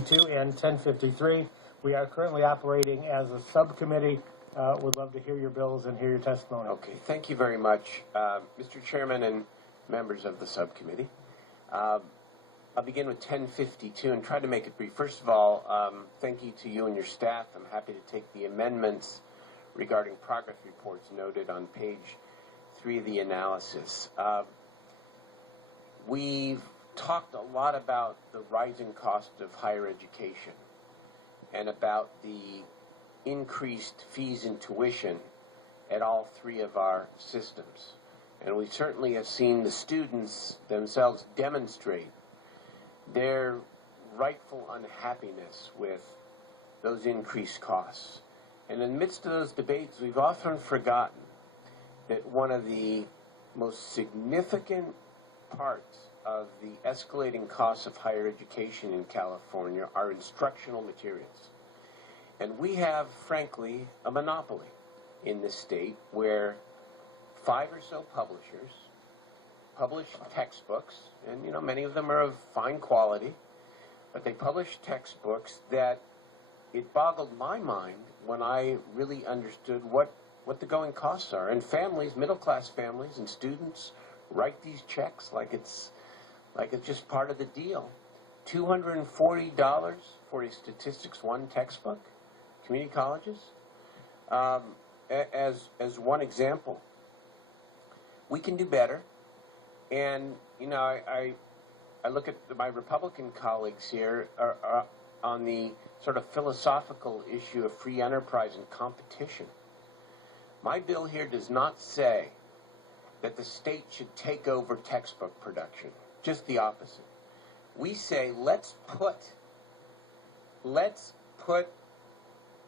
and 1053. We are currently operating as a subcommittee. Would love to hear your bills and hear your testimony. Okay, thank you very much, Mr. Chairman and members of the subcommittee. I'll begin with 1052 and try to make it brief. First of all, thank you to you and your staff. I'm happy to take the amendments regarding progress reports noted on page 3 of the analysis. We've talked a lot about the rising cost of higher education and about the increased fees and tuition at all 3 of our systems. And we certainly have seen the students themselves demonstrate their rightful unhappiness with those increased costs. And in the midst of those debates, we've often forgotten that one of the most significant parts of the escalating costs of higher education in California are instructional materials. And we have, frankly, a monopoly in this state where 5 or so publishers publish textbooks, and many of them are of fine quality, but they publish textbooks that it boggled my mind when I really understood what the going costs are. And families, middle-class families and students write these checks like it's just part of the deal. $240 for a Statistics 1 textbook, community colleges, as one example. We can do better, and I look at my Republican colleagues here on the sort of philosophical issue of free enterprise and competition. My bill here does not say that the state should take over textbook production. Just the opposite. We say let's put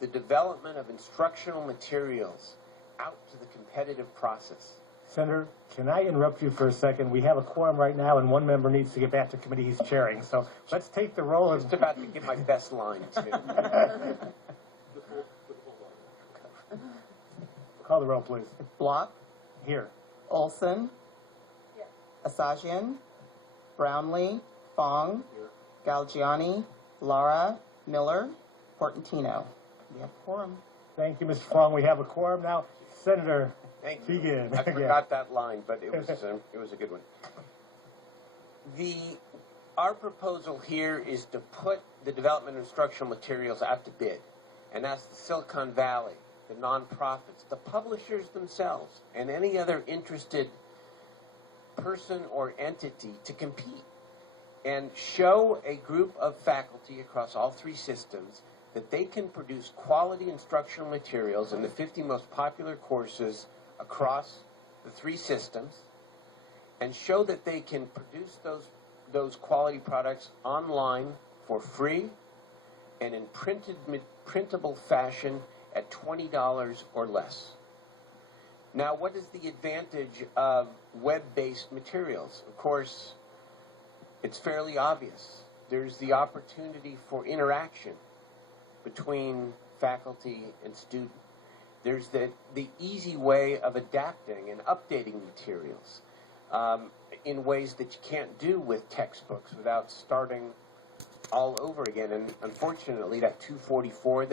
the development of instructional materials out to the competitive process. Senator, can I interrupt you for a second? We have a quorum right now, and one member needs to get back to committee he's chairing. So let's take the role of... Just about to give my best line, too. Call the roll, please. Block. Here. Olson. Yes. Asajian. Brownlee. Fong. Here. Galgiani. Lara. Miller. Portantino. We have a quorum. Thank you, Mr. Fong. We have a quorum now. Senator, thank you. Begin. I forgot that line, but it was a good one. Our proposal here is to put the development of instructional materials out to bid, and that's the Silicon Valley, the nonprofits, the publishers themselves, and any other interested person or entity to compete and show a group of faculty across all 3 systems that they can produce quality instructional materials in the 50 most popular courses across the 3 systems, and show that they can produce those quality products online for free and in printable fashion at $20 or less. Now, what is the advantage of web-based materials? Of course, it's fairly obvious. There's the opportunity for interaction between faculty and student. There's the easy way of adapting and updating materials in ways that you can't do with textbooks without starting all over again. And unfortunately, that $240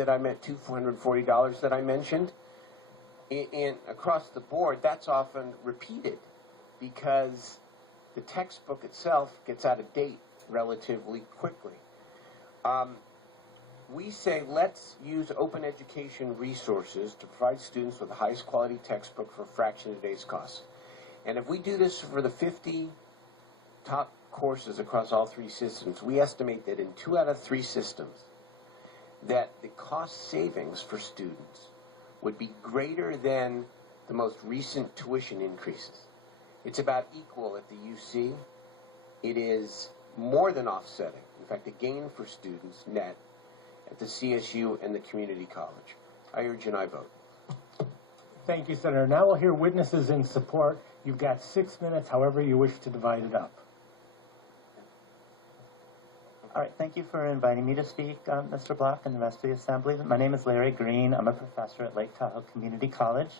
that I mentioned, in across the board, that's often repeated because the textbook itself gets out of date relatively quickly. We say let's use open education resources to provide students with the highest quality textbook for a fraction of today's cost. And if we do this for the 50 top courses across all 3 systems, we estimate that in 2 out of 3 systems that the cost savings for students would be greater than the most recent tuition increases. It's about equal at the UC. It is more than offsetting. In fact, a gain for students net at the CSU and the community college. I urge an aye vote. Thank you, Senator. Now we'll hear witnesses in support. You've got 6 minutes, however you wish to divide it up. All right, thank you for inviting me to speak, Mr. Block and the rest of the Assembly. My name is Larry Green. I'm a professor at Lake Tahoe Community College.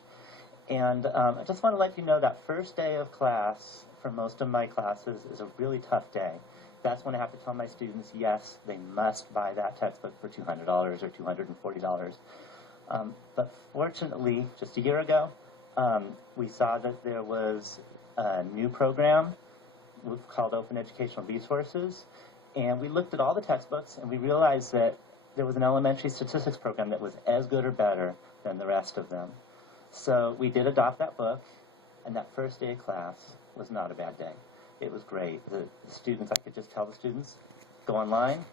And I just want to let you know that first day of class for most of my classes is a really tough day. that's when I have to tell my students, yes, they must buy that textbook for $200 or $240. But fortunately, just a year ago, we saw that there was a new program called Open Educational Resources, and we looked at all the textbooks, and we realized that there was an elementary statistics program that was as good or better than the rest of them. So we did adopt that book, and that first day of class was not a bad day. It was great. The students, I could just tell the students, go online,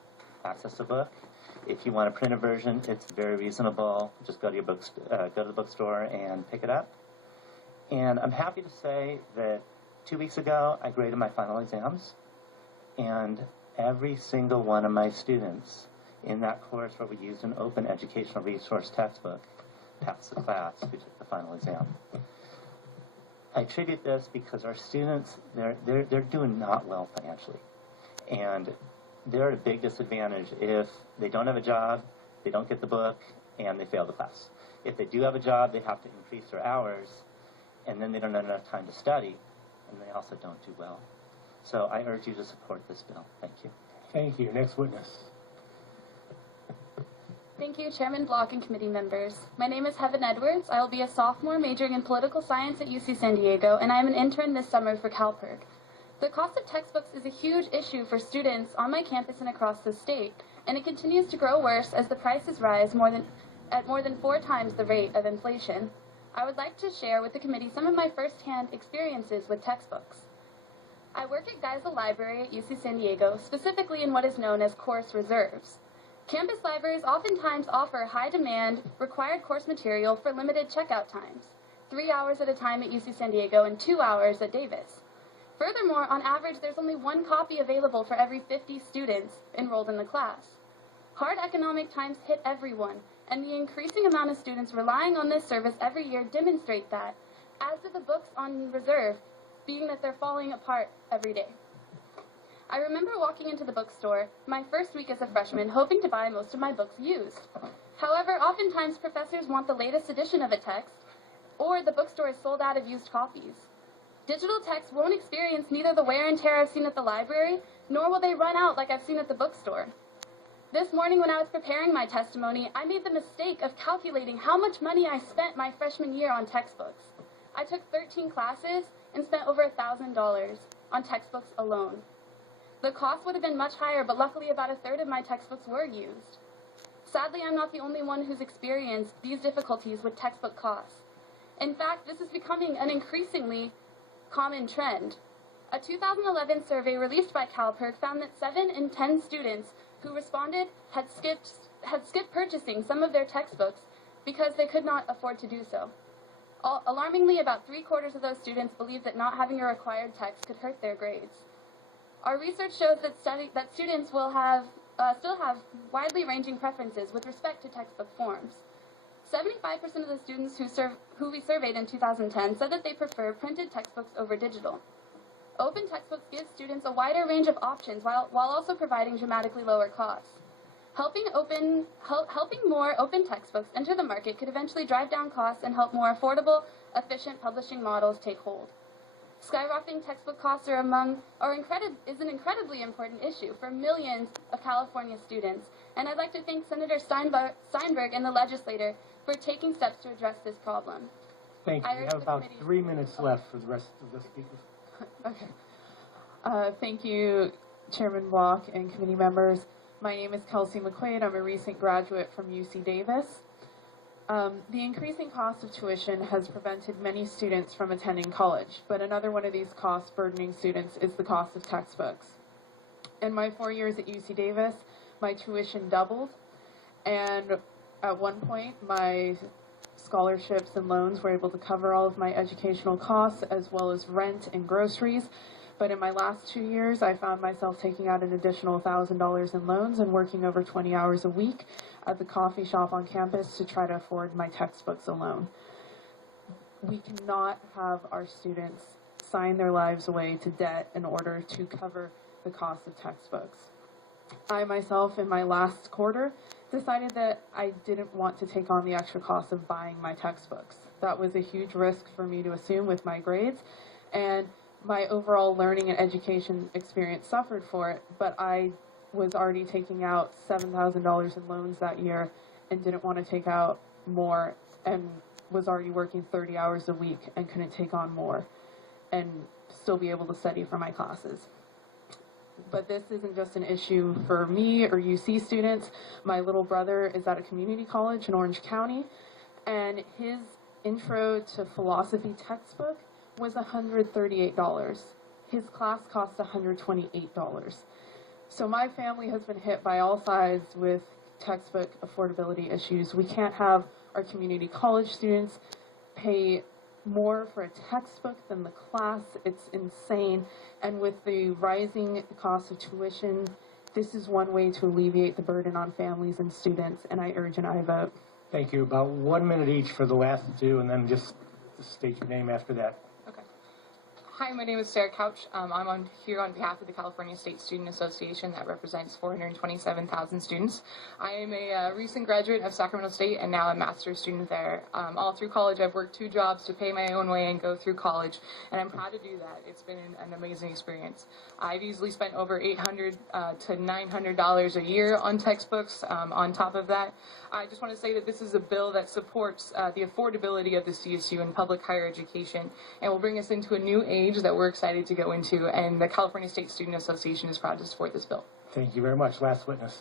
access the book. If you want a printed version, it's very reasonable. Just go to go to the bookstore and pick it up. And I'm happy to say that 2 weeks ago, I graded my final exams, and every single one of my students in that course where we used an open educational resource textbook passed the class who took the final exam. I attribute this because our students, they're doing not well financially, and they're at a big disadvantage if they don't have a job, they don't get the book, and they fail the class. If they do have a job, they have to increase their hours, and then they don't have enough time to study, and they also don't do well. So I urge you to support this bill. Thank you. Thank you. Next witness. Thank you, Chairman Block and committee members. My name is Heaven Edwards. I will be a sophomore majoring in political science at UC San Diego, and I am an intern this summer for CalPERG. The cost of textbooks is a huge issue for students on my campus and across the state, and it continues to grow worse as the prices rise at more than 4 times the rate of inflation. I would like to share with the committee some of my first-hand experiences with textbooks. I work at Geisel Library at UC San Diego, specifically in what is known as course reserves. Campus libraries oftentimes offer high-demand, required course material for limited checkout times, 3 hours at a time at UC San Diego and 2 hours at Davis. Furthermore, on average, there's only 1 copy available for every 50 students enrolled in the class. Hard economic times hit everyone, and the increasing amount of students relying on this service every year demonstrate that, as do the books on reserve, being that they're falling apart every day. I remember walking into the bookstore my first week as a freshman, hoping to buy most of my books used. However, oftentimes professors want the latest edition of a text, or the bookstore is sold out of used copies. Digital texts won't experience neither the wear and tear I've seen at the library, nor will they run out like I've seen at the bookstore. This morning when I was preparing my testimony, I made the mistake of calculating how much money I spent my freshman year on textbooks. I took 13 classes and spent over $1,000 on textbooks alone. The cost would have been much higher, but luckily about 1/3 of my textbooks were used. Sadly, I'm not the only one who's experienced these difficulties with textbook costs. In fact, this is becoming an increasingly common trend. A 2011 survey released by CalPERG found that 7 in 10 students who responded had skipped purchasing some of their textbooks because they could not afford to do so. Alarmingly, about 3/4 of those students believe that not having a required text could hurt their grades. Our research shows that students will still have widely ranging preferences with respect to textbook forms. 75% of the students who we surveyed in 2010 said that they prefer printed textbooks over digital. Open textbooks give students a wider range of options while also providing dramatically lower costs. Helping more open textbooks enter the market could eventually drive down costs and help more affordable, efficient publishing models take hold. Skyrocketing textbook costs is an incredibly important issue for millions of California students, and I'd like to thank Senator Steinberg and the legislator for taking steps to address this problem. Thank you. We have about 3 minutes left for the rest of the speakers. Okay. Thank you, Chairman Block and committee members. My name is Kelsey McQuaid. I'm a recent graduate from UC Davis. The increasing cost of tuition has prevented many students from attending college, but another one of these costs burdening students is the cost of textbooks. In my 4 years at UC Davis, my tuition doubled, and at one point, my scholarships and loans were able to cover all of my educational costs, as well as rent and groceries. But in my last 2 years, I found myself taking out an additional $1,000 in loans and working over 20 hours a week at the coffee shop on campus to try to afford my textbooks alone. We cannot have our students sign their lives away to debt in order to cover the cost of textbooks. I myself, in my last quarter, decided that I didn't want to take on the extra cost of buying my textbooks. That was a huge risk for me to assume with my grades, and my overall learning and education experience suffered for it, but I was already taking out $7,000 in loans that year and didn't want to take out more, and was already working 30 hours a week and couldn't take on more and still be able to study for my classes. But this isn't just an issue for me or UC students. My little brother is at a community college in Orange County, and his intro to philosophy textbook was $138. His class cost $128. So my family has been hit by all sides with textbook affordability issues. We can't have our community college students pay more for a textbook than the class. It's insane. And with the rising cost of tuition, this is one way to alleviate the burden on families and students, and I urge an aye vote. Thank you. About 1 minute each for the last two, and then just state your name after that. Okay. Hi, my name is Sarah Couch. I'm here on behalf of the California State Student Association that represents 427,000 students. I am a recent graduate of Sacramento State and now a master's student there. All through college, I've worked 2 jobs to pay my own way and go through college, and I'm proud to do that. It's been an amazing experience. I've easily spent over $800 to $900 a year on textbooks. On top of that, I just want to say that this is a bill that supports the affordability of the CSU and public higher education, and will bring us into a new age that we're excited to go into, and the California State Student Association is proud to support this bill. Thank you very much. Last witness.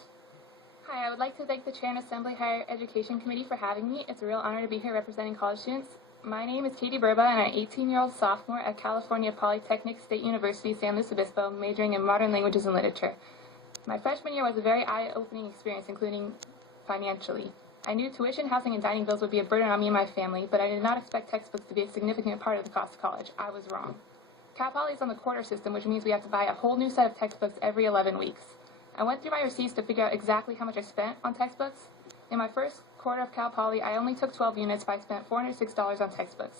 Hi, I would like to thank the Chair and Assembly Higher Education Committee for having me. It's a real honor to be here representing college students. My name is Katie Burba, and I'm an 18-year-old sophomore at California Polytechnic State University, San Luis Obispo, majoring in modern languages and literature. My freshman year was a very eye-opening experience, including financially. I knew tuition, housing, and dining bills would be a burden on me and my family, but I did not expect textbooks to be a significant part of the cost of college. I was wrong. Cal Poly is on the quarter system, which means we have to buy a whole new set of textbooks every 11 weeks. I went through my receipts to figure out exactly how much I spent on textbooks. In my first quarter of Cal Poly, I only took 12 units, but I spent $406 on textbooks.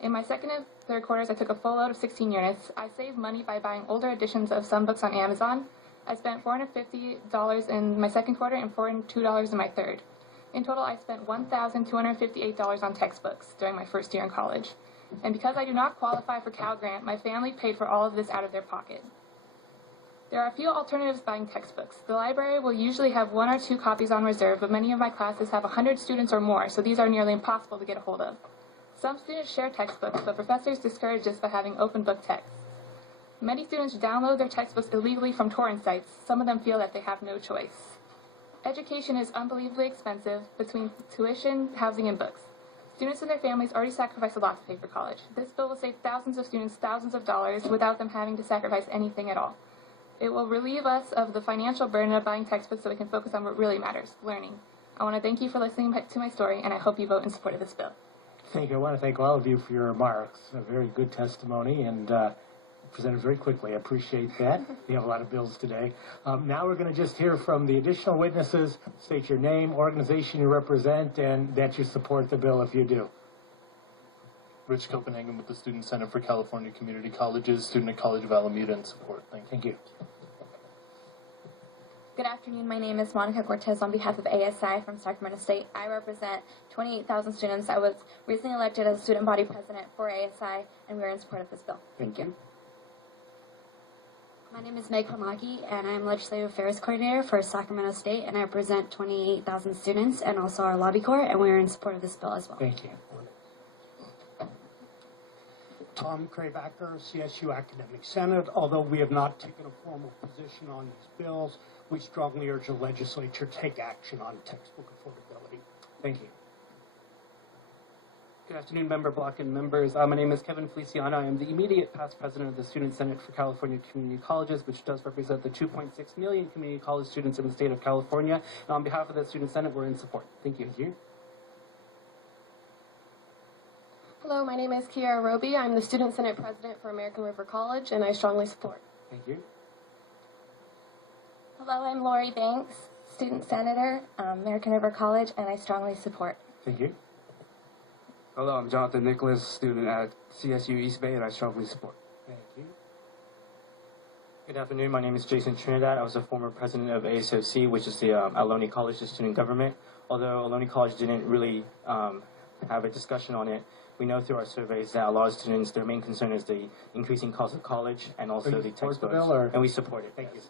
In my second and third quarters, I took a full load of 16 units. I saved money by buying older editions of some books on Amazon. I spent $450 in my second quarter and $402 in my third. In total, I spent $1,258 on textbooks during my first year in college. And because I do not qualify for Cal Grant, my family paid for all of this out of their pocket. There are a few alternatives buying textbooks. The library will usually have 1 or 2 copies on reserve, but many of my classes have 100 students or more, so these are nearly impossible to get a hold of. Some students share textbooks, but professors discourage this by having open book texts. Many students download their textbooks illegally from torrent sites. Some of them feel that they have no choice. Education is unbelievably expensive between tuition, housing, and books. Students and their families already sacrifice a lot to pay for college. This bill will save thousands of students thousands of dollars without them having to sacrifice anything at all. It will relieve us of the financial burden of buying textbooks so we can focus on what really matters, learning. I want to thank you for listening to my story, and I hope you vote in support of this bill. Thank you. I want to thank all of you for your remarks. A very good testimony, and presented very quickly. I appreciate that. We have a lot of bills today. Now we're going to just hear from the additional witnesses. State your name, organization you represent, and that you support the bill if you do. Rich Copenhagen with the Student Senate for California Community Colleges, student at College of Alameda, and support. Thank you. Good afternoon. My name is Monica Cortez on behalf of ASI from Sacramento State. I represent 28,000 students. I was recently elected as student body president for ASI, and we are in support of this bill. Thank you. My name is Meg Pomaki, and I'm Legislative Affairs Coordinator for Sacramento State, and I represent 28,000 students and also our lobby corps, and we are in support of this bill as well. Thank you. Tom Cravacker, CSU Academic Senate. Although we have not taken a formal position on these bills, we strongly urge the legislature take action on textbook affordability. Thank you. Good afternoon, Member Block and members. My name is Kevin Feliciano. I am the immediate past president of the Student Senate for California Community Colleges, which does represent the 2.6 million community college students in the state of California. And on behalf of the Student Senate, we're in support. Thank you. Thank you. Hello, my name is Kiara Roby. I'm the Student Senate President for American River College, and I strongly support. Thank you. Hello, I'm Lori Banks, Student Senator, American River College, and I strongly support. Thank you. Hello, I'm Jonathan Nicholas, student at CSU East Bay, and I strongly support. Thank you. Good afternoon. My name is Jason Trinidad. I was a former president of ASOC, which is the Ohlone College of Student Government. Although Ohlone College didn't really have a discussion on it, we know through our surveys that a lot of students, their main concern is the increasing cost of college and also So you the support the textbooks. bill, or? And we support it. Thank you.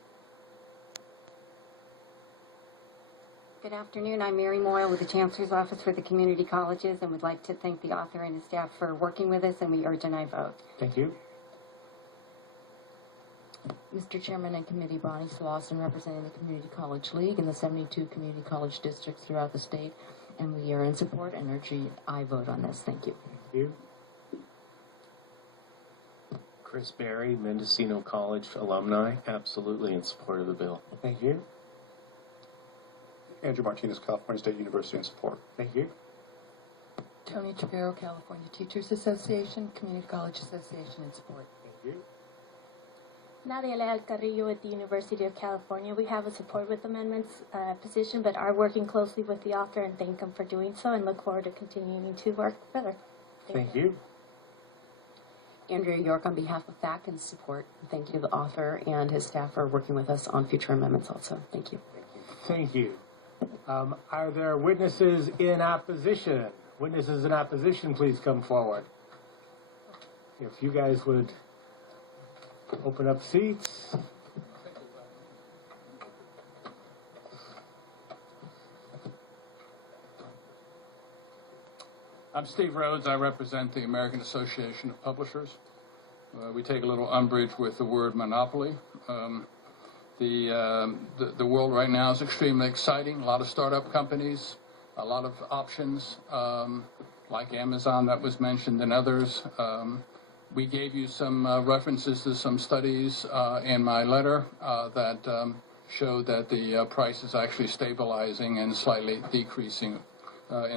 Good afternoon. I'm Mary Moyle with the Chancellor's Office for the Community Colleges and would like to thank the author and his staff for working with us, and we urge an aye vote. Thank you. Mr. Chairman and Committee, Bonnie Slauson, representing the Community College League and the 72 community college districts throughout the state, and we are in support and urge an aye vote on this. Thank you. Thank you. Chris Berry, Mendocino College alumni, absolutely in support of the bill. Thank you. Andrew Martinez, California State University, in support. Thank you. Tony Trevero, California Teachers Association, Community College Association, in support. Thank you. Nadia Leal Carrillo with the University of California. We have a support with amendments position, but are working closely with the author and thank him for doing so and look forward to continuing to work further. Thank you. Andrea York on behalf of FAC in support. Thank you, the author and his staff, for working with us on future amendments also. Thank you. Thank you. Are there witnesses in opposition? Witnesses in opposition, please come forward. If you guys would open up seats. I'm Steve Rhodes. I represent the American Association of Publishers. We take a little umbrage with the word monopoly. The world right now is extremely exciting. A lot of startup companies, a lot of options, like Amazon that was mentioned and others. We gave you some references to some studies in my letter that show that the price is actually stabilizing and slightly decreasing in